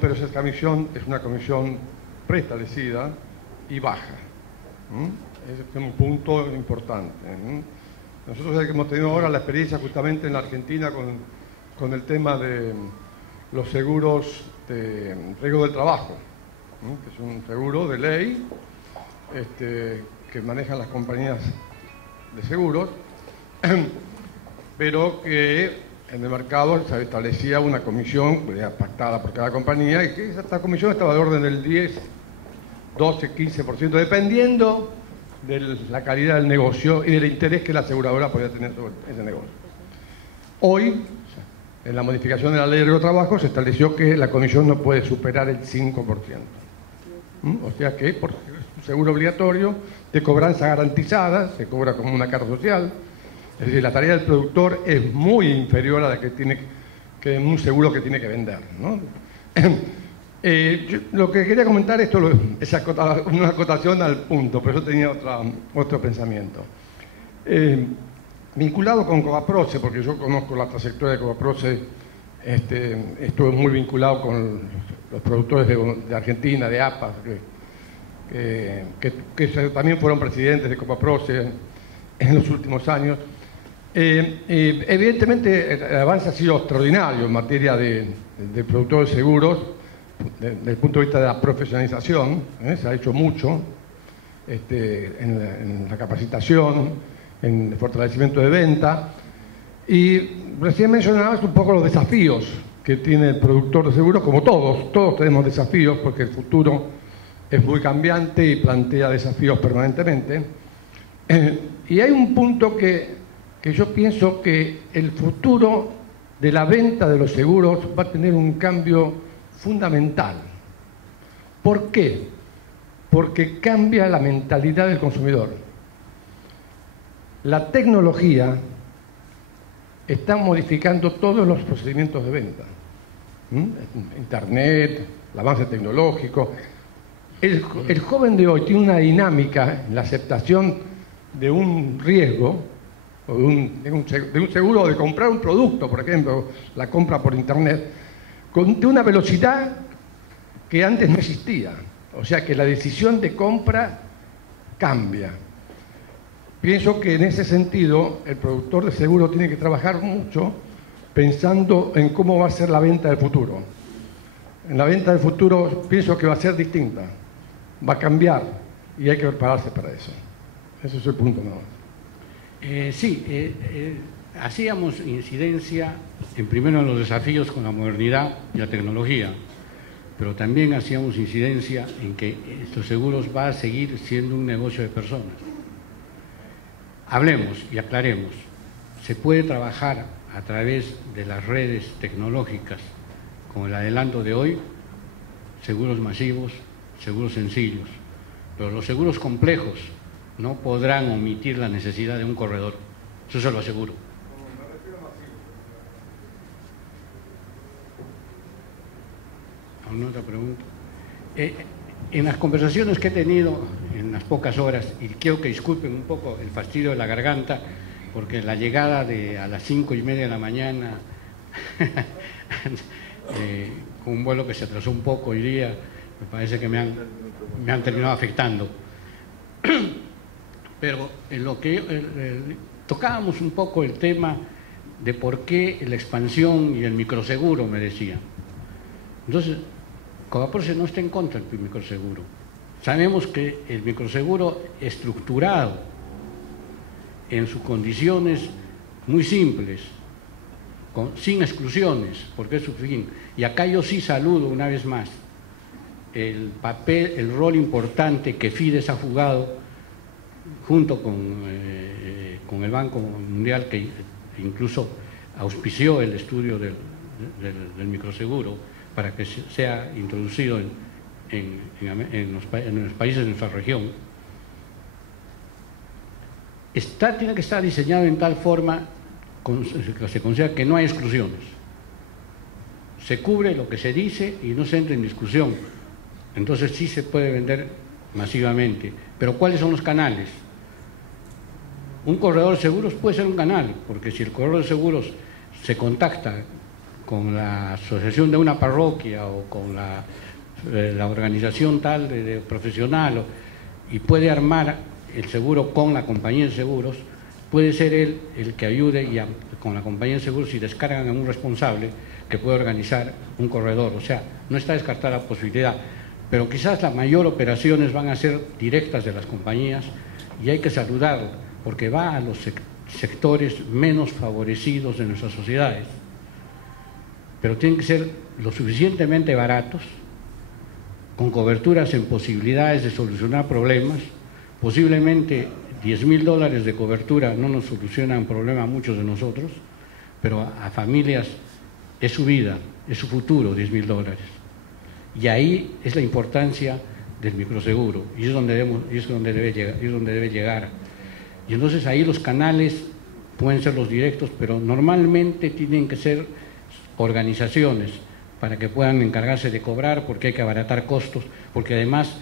pero esa comisión es una comisión preestablecida y baja. Ese es un punto importante. Nosotros hemos tenido ahora la experiencia justamente en la Argentina con el tema de los seguros de riesgo del trabajo, que es un seguro de ley que manejan las compañías de seguros, pero que en el mercado se establecía una comisión pactada por cada compañía y que esta comisión estaba de orden del 10, 12, 15%, dependiendo de la calidad del negocio y del interés que la aseguradora podía tener sobre ese negocio. Hoy, en la modificación de la ley de trabajo, se estableció que la comisión no puede superar el 5%. O sea que por un seguro obligatorio de cobranza garantizada, se cobra como una carga social. Es decir, la tarea del productor es muy inferior a la que tiene que un seguro que tiene que vender, ¿no? Lo que quería comentar, es una acotación al punto, pero yo tenía otro pensamiento. Vinculado con Covaproce, porque yo conozco la trayectoria de Covaproce, estuve muy vinculado con los productores de Argentina, de APA, que también fueron presidentes de Covaproce en los últimos años. Evidentemente el avance ha sido extraordinario en materia de productores de seguros, desde el punto de vista de la profesionalización, se ha hecho mucho en la capacitación, en el fortalecimiento de venta, y recién mencionabas un poco los desafíos que tiene el productor de seguros, como todos tenemos desafíos porque el futuro es muy cambiante y plantea desafíos permanentemente, y hay un punto que yo pienso que el futuro de la venta de los seguros va a tener un cambio fundamental. ¿Por qué? Porque cambia la mentalidad del consumidor. La tecnología está modificando todos los procedimientos de venta. Internet, el avance tecnológico. El joven de hoy tiene una dinámica en la aceptación de un riesgo, o de un seguro, de comprar un producto, por ejemplo, la compra por internet, de una velocidad que antes no existía. O sea que la decisión de compra cambia. Pienso que en ese sentido el productor de seguro tiene que trabajar mucho pensando en cómo va a ser la venta del futuro. En la venta del futuro pienso que va a ser distinta, va a cambiar y hay que prepararse para eso. Ese es el punto nuevo. Hacíamos incidencia primero en los desafíos con la modernidad y la tecnología, pero también hacíamos incidencia en que estos seguros va a seguir siendo un negocio de personas. Hablemos y aclaremos, se puede trabajar a través de las redes tecnológicas, con el adelanto de hoy, seguros masivos, seguros sencillos, pero los seguros complejos no podrán omitir la necesidad de un corredor, eso se lo aseguro. ¿Alguna otra pregunta? En las conversaciones que he tenido en las pocas horas, y quiero que disculpen un poco el fastidio de la garganta, porque la llegada a las 5:30 de la mañana, con un vuelo que se atrasó un poco hoy día, me parece que me han terminado afectando. Pero en lo que tocábamos un poco el tema de por qué la expansión y el microseguro, me decían. Entonces, Covaproce no está en contra del microseguro. Sabemos que el microseguro estructurado en sus condiciones muy simples, sin exclusiones, porque es su fin. Y acá yo sí saludo una vez más el papel, el rol importante que Fides ha jugado junto con el Banco Mundial, que incluso auspició el estudio del microseguro para que sea introducido en los países de nuestra región. Tiene que estar diseñado en tal forma que se considera que no hay exclusiones. Se cubre lo que se dice y no se entra en discusión. Entonces sí se puede vender masivamente. Pero ¿cuáles son los canales? Un corredor de seguros puede ser un canal, porque si el corredor de seguros se contacta con la asociación de una parroquia o con la organización tal de profesional y puede armar el seguro con la compañía de seguros, puede ser él el que ayude y con la compañía de seguros si descargan a un responsable que puede organizar un corredor. O sea, no está descartada la posibilidad, pero quizás las mayores operaciones van a ser directas de las compañías y hay que saludarlo porque va a los sectores menos favorecidos de nuestras sociedades. Pero tienen que ser lo suficientemente baratos, con coberturas en posibilidades de solucionar problemas. Posiblemente $10.000 de cobertura no nos solucionan problemas a muchos de nosotros, pero a familias es su vida, es su futuro, $10.000. Y ahí es la importancia del microseguro, y es donde debe llegar. Y entonces ahí los canales pueden ser los directos, pero normalmente tienen que ser organizaciones para que puedan encargarse de cobrar, porque hay que abaratar costos, porque además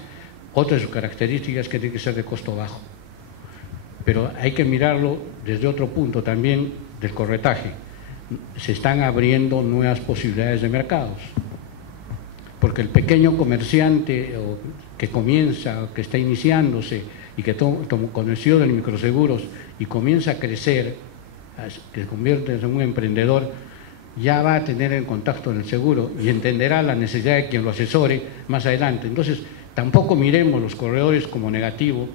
otra de sus características es que tiene que ser de costo bajo. Pero hay que mirarlo desde otro punto también del corretaje. Se están abriendo nuevas posibilidades de mercados, porque el pequeño comerciante que comienza, que está iniciándose y que conoció de los microseguros y comienza a crecer, que se convierte en un emprendedor, ya va a tener el contacto en el seguro y entenderá la necesidad de quien lo asesore más adelante. Entonces, tampoco miremos los corredores como negativo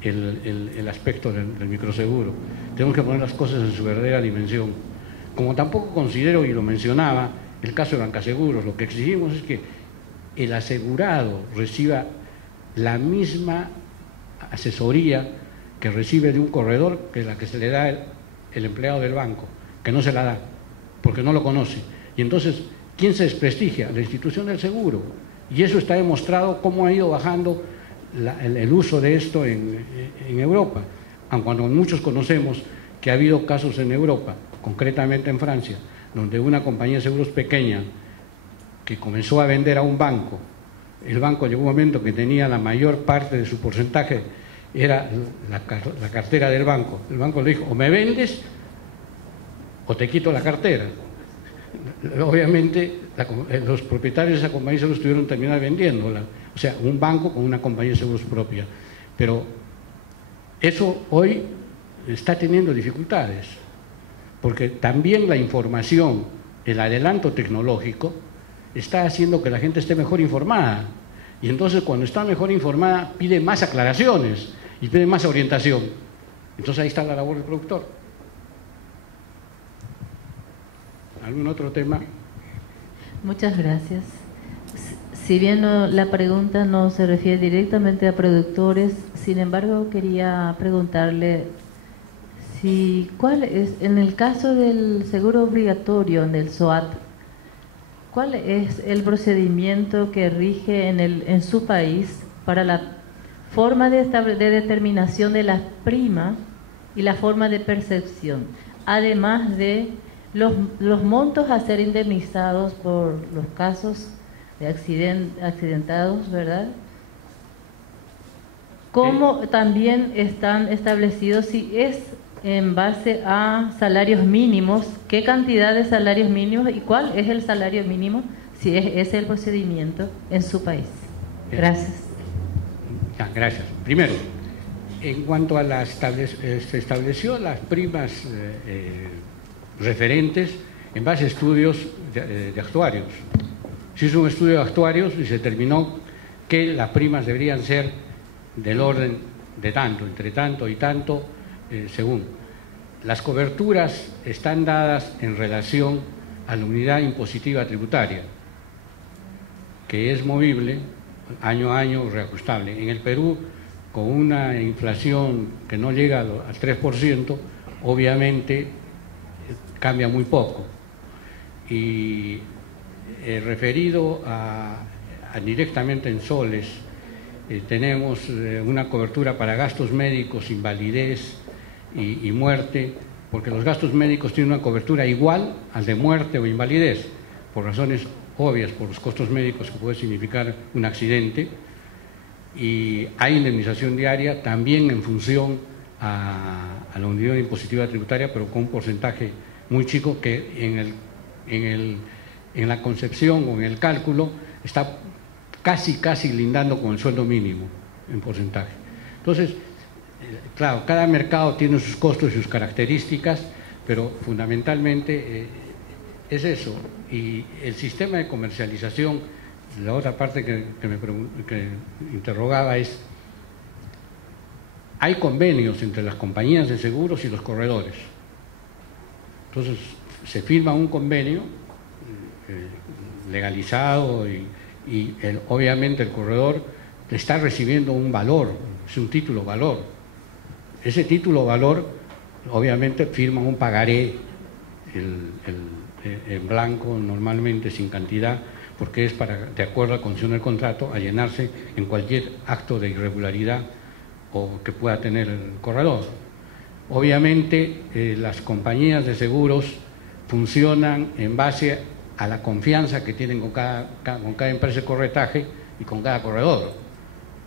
el aspecto del microseguro. Tenemos que poner las cosas en su verdadera dimensión. Como tampoco considero, y lo mencionaba, el caso de Bancaseguros, lo que exigimos es que el asegurado reciba la misma asesoría que recibe de un corredor que la que se le da el empleado del banco, que no se la da, porque no lo conoce. Y entonces, ¿quién se desprestigia? La institución del seguro. Y eso está demostrado cómo ha ido bajando el uso de esto en Europa. Aun cuando muchos conocemos que ha habido casos en Europa, concretamente en Francia, donde una compañía de seguros pequeña que comenzó a vender a un banco, el banco llegó un momento que tenía la mayor parte de su porcentaje, era la cartera del banco. El banco le dijo, o me vendes o te quito la cartera. Obviamente los propietarios de esa compañía de seguros tuvieron que terminar vendiéndola. O sea, un banco con una compañía de seguros propia. Pero eso hoy está teniendo dificultades, porque también la información, el adelanto tecnológico, está haciendo que la gente esté mejor informada. Y entonces cuando está mejor informada pide más aclaraciones y pide más orientación. Entonces ahí está la labor del productor. ¿Algún otro tema? Muchas gracias. Si bien la pregunta no se refiere directamente a productores, sin embargo quería preguntarle cuál es, en el caso del seguro obligatorio, en el SOAT, ¿cuál es el procedimiento que rige en su país para la forma de determinación de la prima y la forma de percepción, además de los montos a ser indemnizados por los casos de accidentados, ¿verdad? ¿Cómo también están establecidos si es en base a salarios mínimos? ¿Qué cantidad de salarios mínimos y cuál es el salario mínimo si es ese el procedimiento en su país? Gracias. Gracias. Primero, en cuanto a se estableció las primas referentes en base a estudios de actuarios. Se hizo un estudio de actuarios y se determinó que las primas deberían ser del orden de tanto, entre tanto y tanto, según. Las coberturas están dadas en relación a la unidad impositiva tributaria, que es movible año a año, reajustable. En el Perú, con una inflación que no llega al 3%, obviamente cambia muy poco. Y referido directamente en soles, tenemos una cobertura para gastos médicos, invalidez y muerte, porque los gastos médicos tienen una cobertura igual al de muerte o invalidez, por razones obvias, por los costos médicos que puede significar un accidente, y hay indemnización diaria también en función a la unidad impositiva tributaria, pero con un porcentaje muy chico que en el en la concepción o en el cálculo está casi lindando con el sueldo mínimo en porcentaje. Entonces, claro, cada mercado tiene sus costos y sus características, pero fundamentalmente es eso. Y el sistema de comercialización, la otra parte que interrogaba es, hay convenios entre las compañías de seguros y los corredores. Entonces, se firma un convenio legalizado y obviamente el corredor está recibiendo un valor, es un título valor. Ese título valor obviamente firma un pagaré en blanco, normalmente sin cantidad, porque es para, de acuerdo a la condición del contrato, a llenarse en cualquier acto de irregularidad o que pueda tener el corredor. Obviamente las compañías de seguros funcionan en base a la confianza que tienen con cada empresa de corretaje y con cada corredor,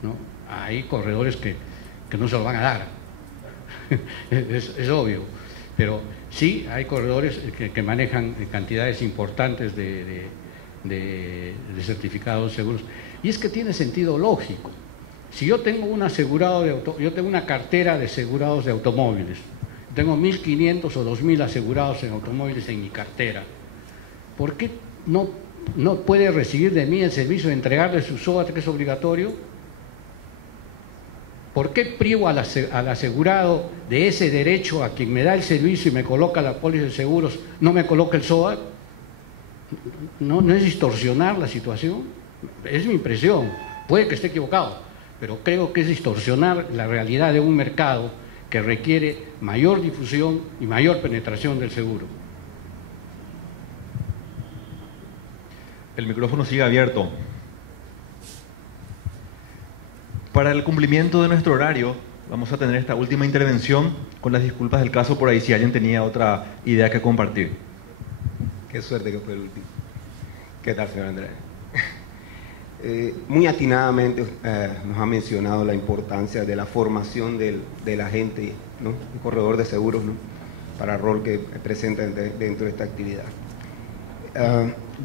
¿no? Hay corredores que no se lo van a dar, es obvio, pero sí hay corredores que manejan cantidades importantes de certificados seguros, y es que tiene sentido lógico. Si yo tengo yo tengo una cartera de asegurados de automóviles, tengo 1.500 o 2.000 asegurados en automóviles en mi cartera, ¿por qué no puede recibir de mí el servicio de entregarle su SOAT, que es obligatorio? ¿Por qué privo al asegurado de ese derecho a quien me da el servicio y me coloca la póliza de seguros, no me coloca el SOAT? ¿No es distorsionar la situación? Es mi impresión, puede que esté equivocado, pero creo que es distorsionar la realidad de un mercado que requiere mayor difusión y mayor penetración del seguro. El micrófono sigue abierto. Para el cumplimiento de nuestro horario, vamos a tener esta última intervención, con las disculpas del caso por ahí si alguien tenía otra idea que compartir. Qué suerte que fue el último. ¿Qué tal, señor Andrés? Muy atinadamente nos ha mencionado la importancia de la formación del agente, ¿no? Un corredor de seguros, ¿no? Para el rol que presenta dentro de esta actividad.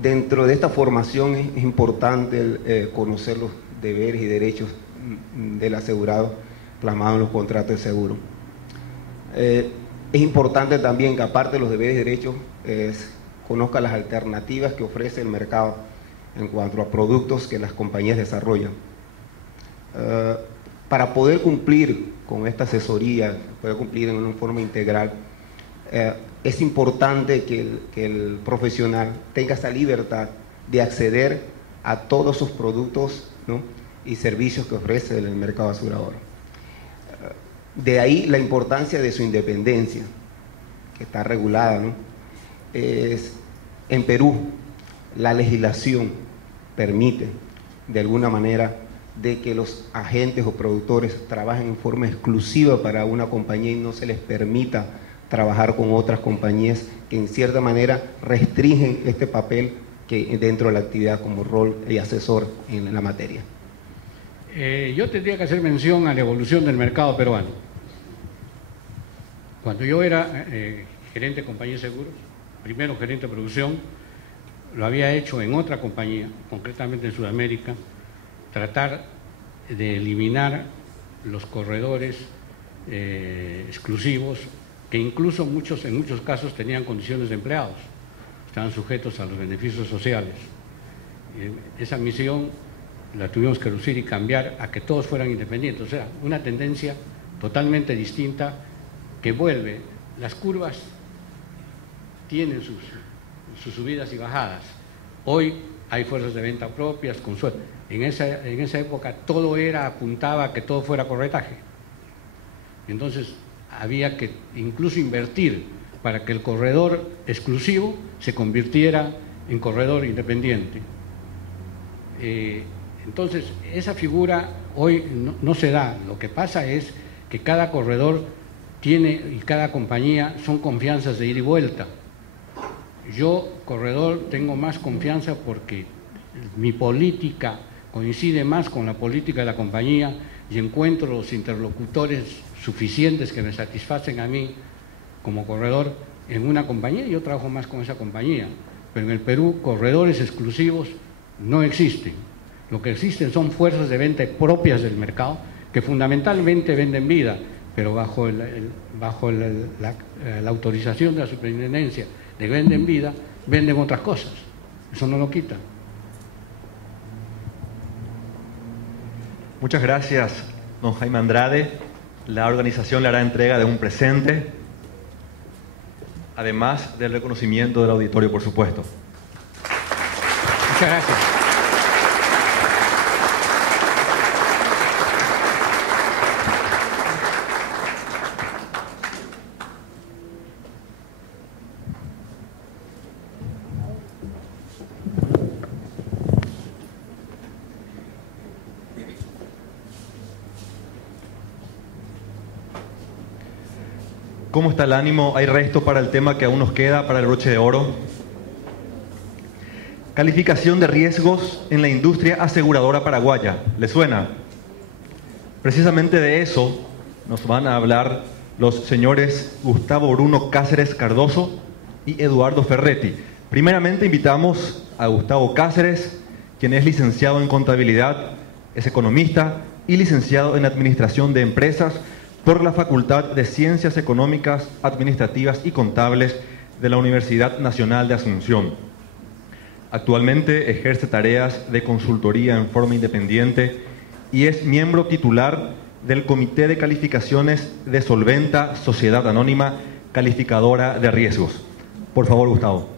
Dentro de esta formación es importante conocer los deberes y derechos del asegurado plasmados en los contratos de seguro. Es importante también que, aparte de los deberes y derechos, conozca las alternativas que ofrece el mercado en cuanto a productos que las compañías desarrollan. Para poder cumplir con esta asesoría, poder cumplir en una forma integral, es importante que el profesional tenga esa libertad de acceder a todos sus productos, ¿no? Y servicios que ofrece el mercado asegurador. De ahí la importancia de su independencia, que está regulada, ¿no? En Perú, la legislación permite, de alguna manera, de que los agentes o productores trabajen en forma exclusiva para una compañía y no se les permita trabajar con otras compañías que en cierta manera restringen este papel que dentro de la actividad como rol y asesor en la materia. Yo tendría que hacer mención a la evolución del mercado peruano. Cuando yo era gerente de compañía de seguros, primero gerente de producción, lo había hecho en otra compañía, concretamente en Sudamérica, tratar de eliminar los corredores exclusivos, que incluso en muchos casos tenían condiciones de empleados, estaban sujetos a los beneficios sociales. Esa misión la tuvimos que reducir y cambiar a que todos fueran independientes, o sea, una tendencia totalmente distinta que vuelve. Las curvas tienen sus subidas y bajadas. Hoy hay fuerzas de venta propias, con suerte. En esa época todo apuntaba a que todo fuera corretaje. Entonces había que incluso invertir para que el corredor exclusivo se convirtiera en corredor independiente. Entonces esa figura hoy no se da. Lo que pasa es que cada corredor y cada compañía son confianzas de ida y vuelta. Yo, corredor, tengo más confianza porque mi política coincide más con la política de la compañía y encuentro los interlocutores suficientes que me satisfacen a mí como corredor en una compañía y yo trabajo más con esa compañía. pero en el Perú corredores exclusivos no existen. Lo que existen son fuerzas de venta propias del mercado que fundamentalmente venden vida, pero bajo la autorización de la superintendencia de venden vida, venden otras cosas. Eso no lo quitan. Muchas gracias, don Jaime Andrade. La organización le hará entrega de un presente, además del reconocimiento del auditorio, por supuesto. Muchas gracias. ¿Cómo está el ánimo? ¿Hay resto para el tema que aún nos queda, para el broche de oro? Calificación de riesgos en la industria aseguradora paraguaya. ¿Le suena? Precisamente de eso nos van a hablar los señores Gustavo Bruno Cáceres Cardoso y Eduardo Ferretti. Primeramente invitamos a Gustavo Cáceres, quien es licenciado en contabilidad, es economista y licenciado en administración de empresas por la Facultad de Ciencias Económicas, Administrativas y Contables de la Universidad Nacional de Asunción. Actualmente ejerce tareas de consultoría en forma independiente y es miembro titular del Comité de Calificaciones de Solventa, Sociedad Anónima Calificadora de Riesgos. Por favor, Gustavo.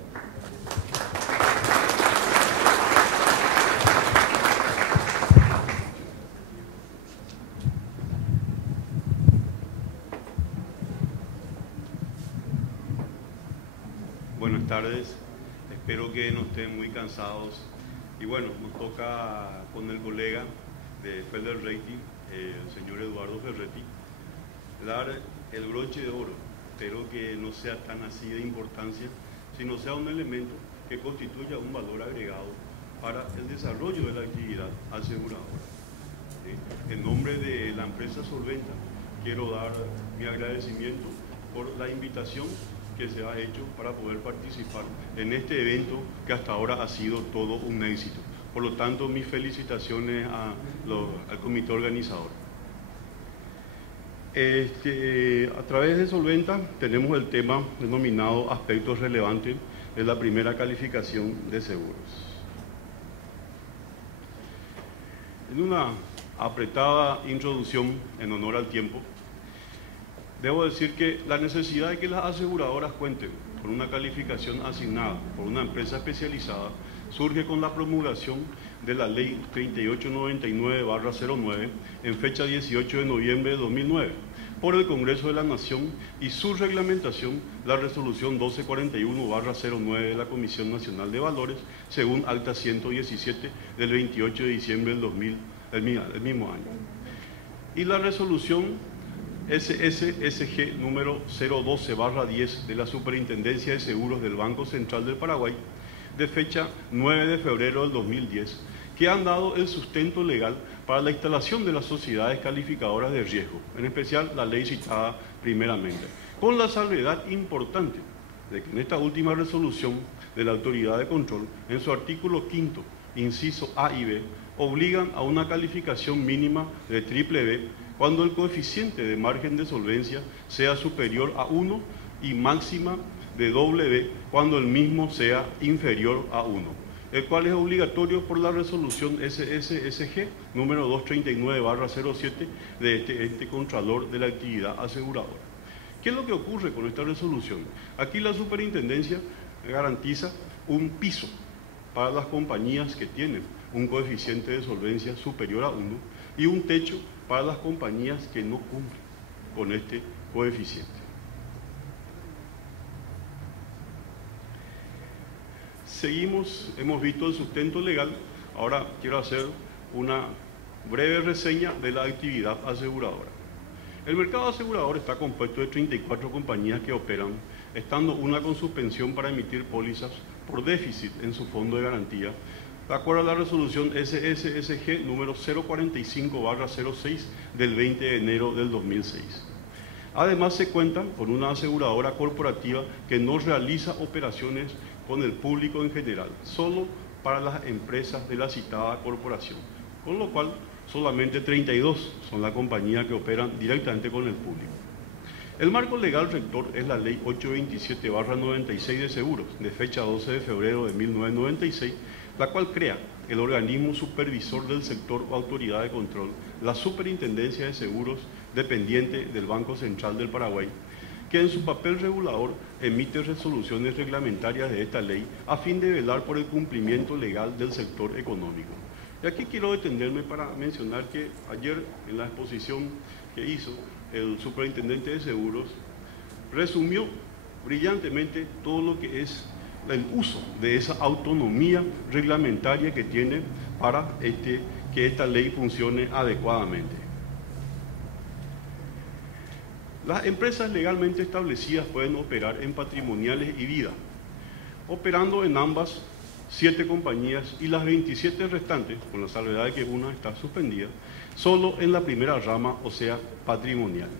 Buenas tardes, espero que no estén muy cansados. Y bueno, nos toca con el colega de Felder Rating, el señor Eduardo Ferretti, dar el broche de oro. Espero que no sea tan así de importancia, sino sea un elemento que constituya un valor agregado para el desarrollo de la actividad aseguradora. ¿Sí? En nombre de la empresa Solventa, quiero dar mi agradecimiento por la invitación que se ha hecho para poder participar en este evento que hasta ahora ha sido todo un éxito. Por lo tanto, mis felicitaciones al comité organizador. A través de Solventa tenemos el tema denominado aspectos relevantes de la primera calificación de seguros. En una apretada introducción en honor al tiempo, debo decir que la necesidad de que las aseguradoras cuenten con una calificación asignada por una empresa especializada surge con la promulgación de la Ley 3899/09 en fecha 18 de noviembre de 2009 por el Congreso de la Nación y su reglamentación, la Resolución 1241/09 de la Comisión Nacional de Valores, según Acta 117 del 28 de diciembre del mismo año. Y la Resolución SSG número 012/10 de la Superintendencia de Seguros del Banco Central del Paraguay, de fecha 9 de febrero del 2010, que han dado el sustento legal para la instalación de las sociedades calificadoras de riesgo, en especial la ley citada primeramente, con la salvedad importante de que en esta última resolución de la Autoridad de Control, en su artículo 5º, inciso A y B, obligan a una calificación mínima de BBB cuando el coeficiente de margen de solvencia sea superior a 1 y máxima de B cuando el mismo sea inferior a 1, el cual es obligatorio por la resolución SSG número 239/07 de este Contralor de la Actividad Aseguradora. ¿Qué es lo que ocurre con esta resolución? Aquí la superintendencia garantiza un piso para las compañías que tienen un coeficiente de solvencia superior a 1 y un techo para las compañías que no cumplen con este coeficiente. Seguimos, hemos visto el sustento legal, ahora quiero hacer una breve reseña de la actividad aseguradora. El mercado asegurador está compuesto de 34 compañías que operan, estando una con suspensión para emitir pólizas por déficit en su fondo de garantía, de acuerdo a la resolución SSG número 045/06 del 20 de enero del 2006. Además, se cuentan con una aseguradora corporativa que no realiza operaciones con el público en general, solo para las empresas de la citada corporación, con lo cual solamente 32 son las compañías que operan directamente con el público. El marco legal rector es la Ley 827/96 de seguros, de fecha 12 de febrero de 1996, la cual crea el organismo supervisor del sector o autoridad de control, la Superintendencia de Seguros, dependiente del Banco Central del Paraguay, que en su papel regulador emite resoluciones reglamentarias de esta ley a fin de velar por el cumplimiento legal del sector económico. Y aquí quiero detenerme para mencionar que ayer en la exposición que hizo el superintendente de seguros resumió brillantemente todo lo que es el uso de esa autonomía reglamentaria que tiene para que esta ley funcione adecuadamente. Las empresas legalmente establecidas pueden operar en patrimoniales y vida, operando en ambas 7 compañías y las 27 restantes, con la salvedad de que una está suspendida, solo en la primera rama, o sea, patrimoniales.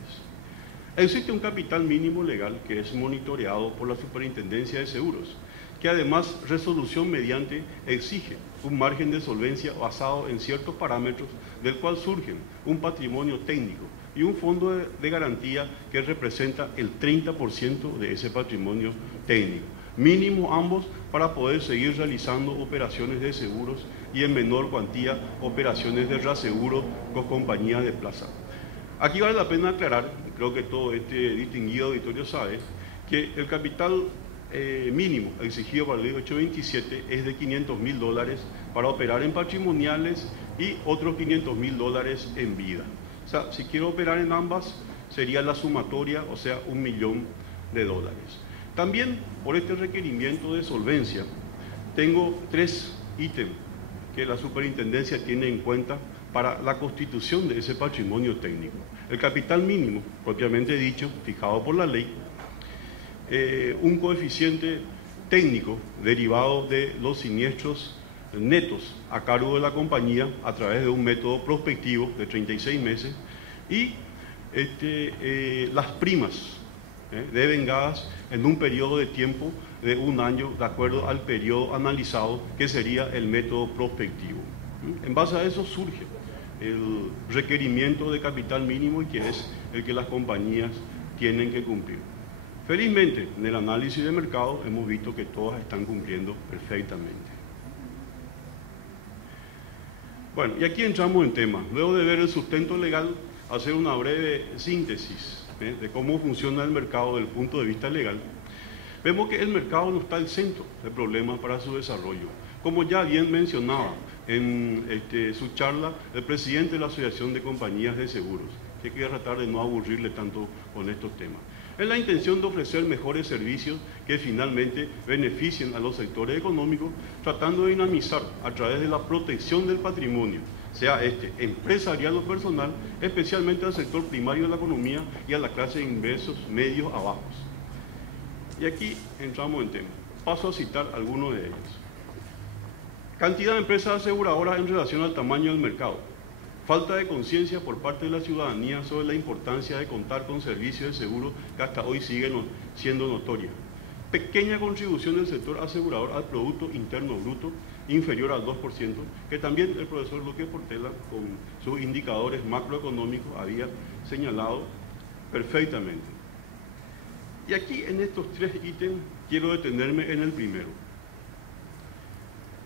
Existe un capital mínimo legal que es monitoreado por la Superintendencia de Seguros, que además resolución mediante exige un margen de solvencia basado en ciertos parámetros del cual surgen un patrimonio técnico y un fondo de garantía que representa el 30% de ese patrimonio técnico, mínimo ambos para poder seguir realizando operaciones de seguros y en menor cuantía operaciones de reaseguro con compañías de plaza. Aquí vale la pena aclarar, creo que todo este distinguido auditorio sabe, que el capital mínimo exigido para la ley 827 es de $500.000 para operar en patrimoniales y otros $500.000 en vida. O sea, si quiero operar en ambas, sería la sumatoria, o sea, $1 millón. También, por este requerimiento de solvencia, tengo 3 ítems que la superintendencia tiene en cuenta para la constitución de ese patrimonio técnico. El capital mínimo, propiamente dicho, fijado por la ley, un coeficiente técnico derivado de los siniestros netos a cargo de la compañía a través de un método prospectivo de 36 meses y las primas devengadas en un periodo de tiempo de 1 año de acuerdo al periodo analizado, que sería el método prospectivo. En base a eso surge el requerimiento de capital mínimo y que es el que las compañías tienen que cumplir. Felizmente, en el análisis de mercado hemos visto que todas están cumpliendo perfectamente. Bueno, y aquí entramos en tema. Luego de ver el sustento legal, hacer una breve síntesis de cómo funciona el mercado desde el punto de vista legal. Vemos que el mercado no está al centro del problema para su desarrollo. Como ya bien mencionaba en su charla el presidente de la Asociación de Compañías de Seguros, que quiere tratar de no aburrirle tanto con estos temas. Es la intención de ofrecer mejores servicios que finalmente beneficien a los sectores económicos, tratando de dinamizar a través de la protección del patrimonio, sea empresarial o personal, especialmente al sector primario de la economía y a la clase de ingresos medios a bajos. Y aquí entramos en tema. Paso a citar algunos de ellos. Cantidad de empresas aseguradoras en relación al tamaño del mercado. Falta de conciencia por parte de la ciudadanía sobre la importancia de contar con servicios de seguro que hasta hoy siguen siendo notoria. Pequeña contribución del sector asegurador al Producto Interno Bruto, inferior al 2%, que también el profesor Luque Portela, con sus indicadores macroeconómicos, había señalado perfectamente. Y aquí en estos 3 ítems quiero detenerme en el primero.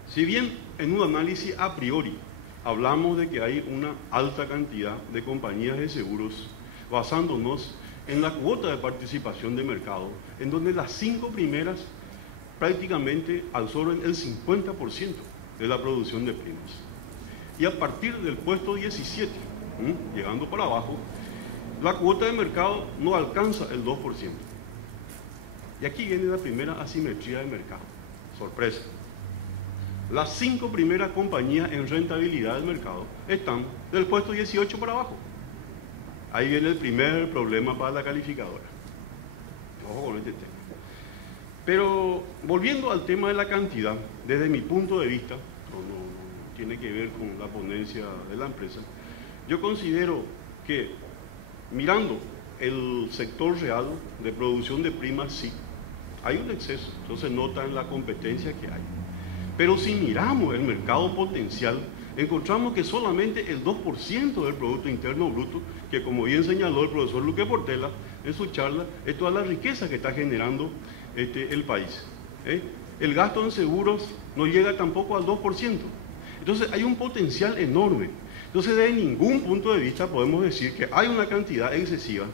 Si bien en un análisis a priori hablamos de que hay una alta cantidad de compañías de seguros, basándonos en la cuota de participación de mercado, en donde las 5 primeras prácticamente absorben el 50% de la producción de primas. Y a partir del puesto 17, llegando para abajo, la cuota de mercado no alcanza el 2%. Y aquí viene la primera asimetría de mercado. Sorpresa. Las 5 primeras compañías en rentabilidad del mercado están del puesto 18 para abajo. Ahí viene el primer problema para la calificadora. Ojo con este tema. Pero volviendo al tema de la cantidad, desde mi punto de vista, no tiene que ver con la ponencia de la empresa, yo considero que mirando el sector real de producción de primas, sí, Hay un exceso, eso se nota en la competencia que hay. Pero si miramos el mercado potencial, encontramos que solamente el 2% del Producto Interno Bruto, que como bien señaló el profesor Luque Portela en su charla, es toda la riqueza que está generando el país. El gasto en seguros no llega tampoco al 2%. Entonces hay un potencial enorme. Entonces, de ningún punto de vista podemos decir que hay una cantidad excesiva,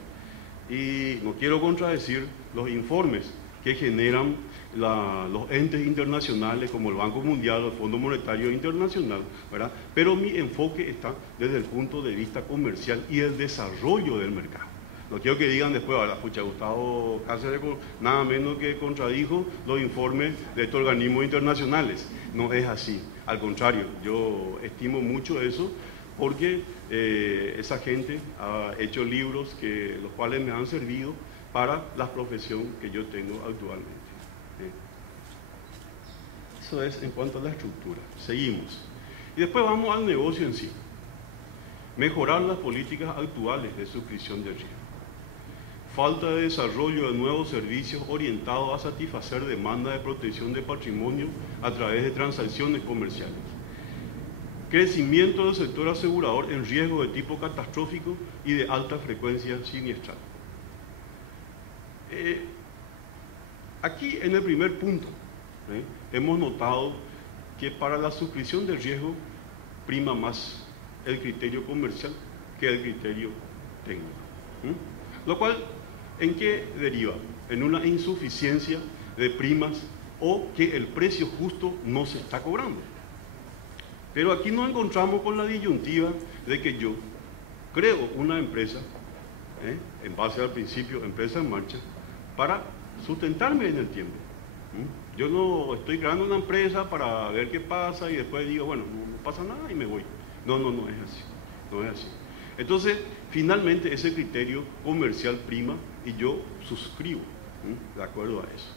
y no quiero contradecir los informes que generan los entes internacionales como el Banco Mundial o el Fondo Monetario Internacional, ¿verdad? Pero mi enfoque está desde el punto de vista comercial y el desarrollo del mercado. No quiero que digan después, ahora, pucha, Gustavo Cáceres nada menos que contradijo los informes de estos organismos internacionales. No es así, al contrario, yo estimo mucho eso, porque esa gente ha hecho libros los cuales me han servido para la profesión que yo tengo actualmente. Eso es en cuanto a la estructura. Seguimos. Y después vamos al negocio en sí. Mejorar las políticas actuales de suscripción de riesgo. Falta de desarrollo de nuevos servicios orientados a satisfacer demanda de protección de patrimonio a través de transacciones comerciales. Crecimiento del sector asegurador en riesgo de tipo catastrófico y de alta frecuencia siniestral. Aquí en el primer punto hemos notado que para la suscripción de riesgo prima más el criterio comercial que el criterio técnico. Lo cual, ¿en qué deriva? En una insuficiencia de primas o que el precio justo no se está cobrando. Pero aquí nos encontramos con la disyuntiva de que yo creo una empresa, en base al principio empresa en marcha, para sustentarme en el tiempo. Yo no estoy creando una empresa para ver qué pasa y después digo, bueno, no pasa nada y me voy. No es así. No es así. Entonces, finalmente ese criterio comercial prima y yo suscribo de acuerdo a eso.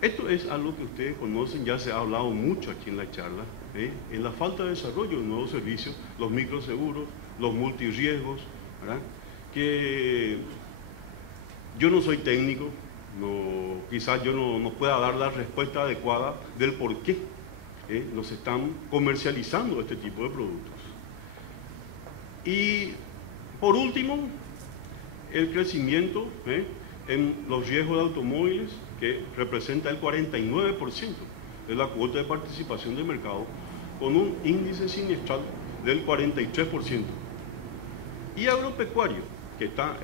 Esto es algo que ustedes conocen, ya se ha hablado mucho aquí en la charla, en la falta de desarrollo de nuevos servicios, los microseguros, los multirriesgos, ¿verdad? Que yo no soy técnico, quizás yo no pueda dar la respuesta adecuada del por qué nos están comercializando este tipo de productos. Y por último, el crecimiento en los riesgos de automóviles, que representa el 49% de la cuota de participación de mercado, con un índice siniestral del 43%. Y agropecuario, que está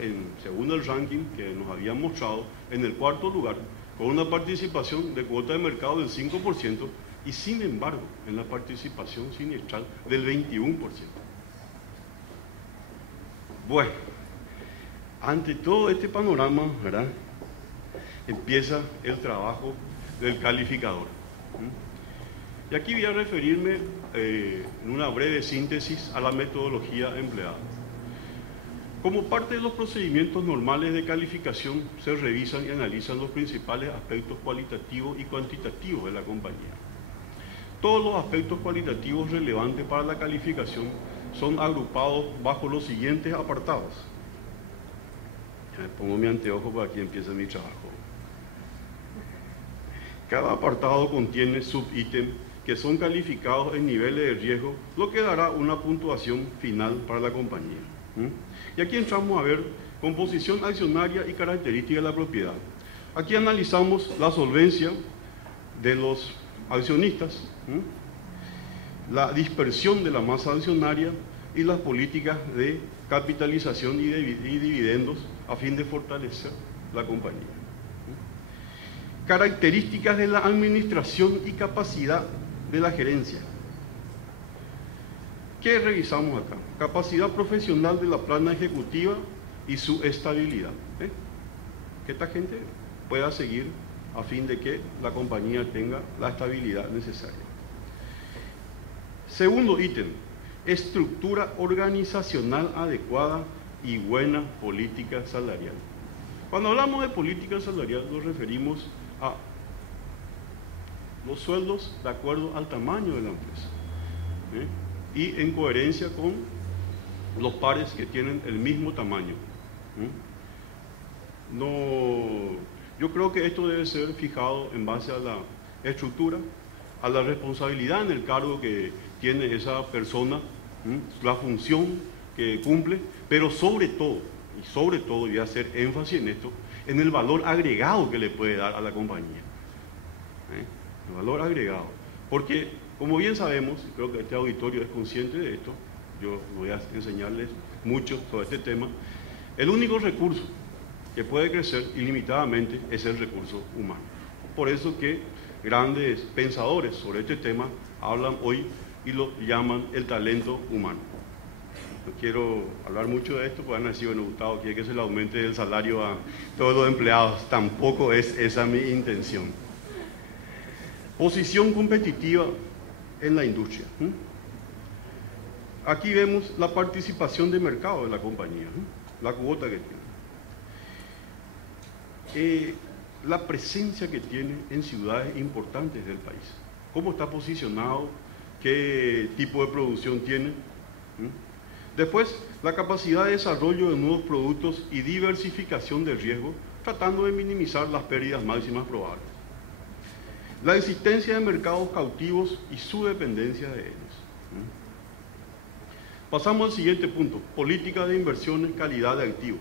según el ranking que nos habían mostrado, en el cuarto lugar, con una participación de cuota de mercado del 5%, y sin embargo, en la participación siniestral del 21%. Bueno, ante todo este panorama, ¿verdad?, empieza el trabajo del calificador. Y aquí voy a referirme en una breve síntesis a la metodología empleada. Como parte de los procedimientos normales de calificación, se revisan y analizan los principales aspectos cualitativos y cuantitativos de la compañía. Todos los aspectos cualitativos relevantes para la calificación son agrupados bajo los siguientes apartados. Pongo mi anteojo para que empiece mi trabajo. Cada apartado contiene subítems que son calificados en niveles de riesgo, lo que dará una puntuación final para la compañía. Y aquí entramos a ver composición accionaria y características de la propiedad. Aquí analizamos la solvencia de los accionistas, la dispersión de la masa accionaria y las políticas de capitalización y dividendos a fin de fortalecer la compañía. Características de la administración y capacidad de la gerencia. ¿Qué revisamos acá? Capacidad profesional de la plana ejecutiva y su estabilidad. Que esta gente pueda seguir a fin de que la compañía tenga la estabilidad necesaria. Segundo ítem, estructura organizacional adecuada y buena política salarial. Cuando hablamos de política salarial nos referimos a los sueldos de acuerdo al tamaño de la empresa y en coherencia con los pares que tienen el mismo tamaño. Yo creo que esto debe ser fijado en base a la estructura, a la responsabilidad en el cargo que tiene esa persona, la función que cumple, pero sobre todo, voy a hacer énfasis en esto, en el valor agregado que le puede dar a la compañía. El valor agregado. Porque, como bien sabemos, creo que este auditorio es consciente de esto, yo voy a enseñarles mucho sobre este tema, el único recurso que puede crecer ilimitadamente es el recurso humano. Por eso que grandes pensadores sobre este tema hablan hoy y lo llaman el talento humano. No quiero hablar mucho de esto, porque han sido, bueno, Gustavo quiere que se le aumente el salario a todos los empleados. Tampoco es esa mi intención. Posición competitiva en la industria. Aquí vemos la participación de mercado de la compañía, la cuota que tiene. La presencia que tiene en ciudades importantes del país. ¿Cómo está posicionado? ¿Qué tipo de producción tiene? Después, la capacidad de desarrollo de nuevos productos y diversificación del riesgo, tratando de minimizar las pérdidas máximas probables. La existencia de mercados cautivos y su dependencia de ellos. Pasamos al siguiente punto, política de inversiones, calidad de activos.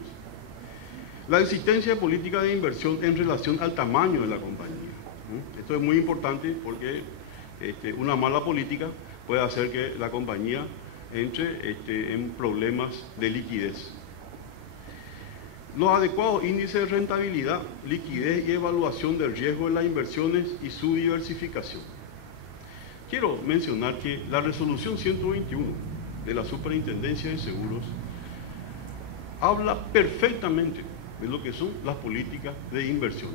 La existencia de política de inversión en relación al tamaño de la compañía. Esto es muy importante porque una mala política puede hacer que la compañía entre en problemas de liquidez. Los adecuados índices de rentabilidad, liquidez y evaluación del riesgo de las inversiones y su diversificación. Quiero mencionar que la resolución 121 de la Superintendencia de Seguros habla perfectamente de lo que son las políticas de inversión.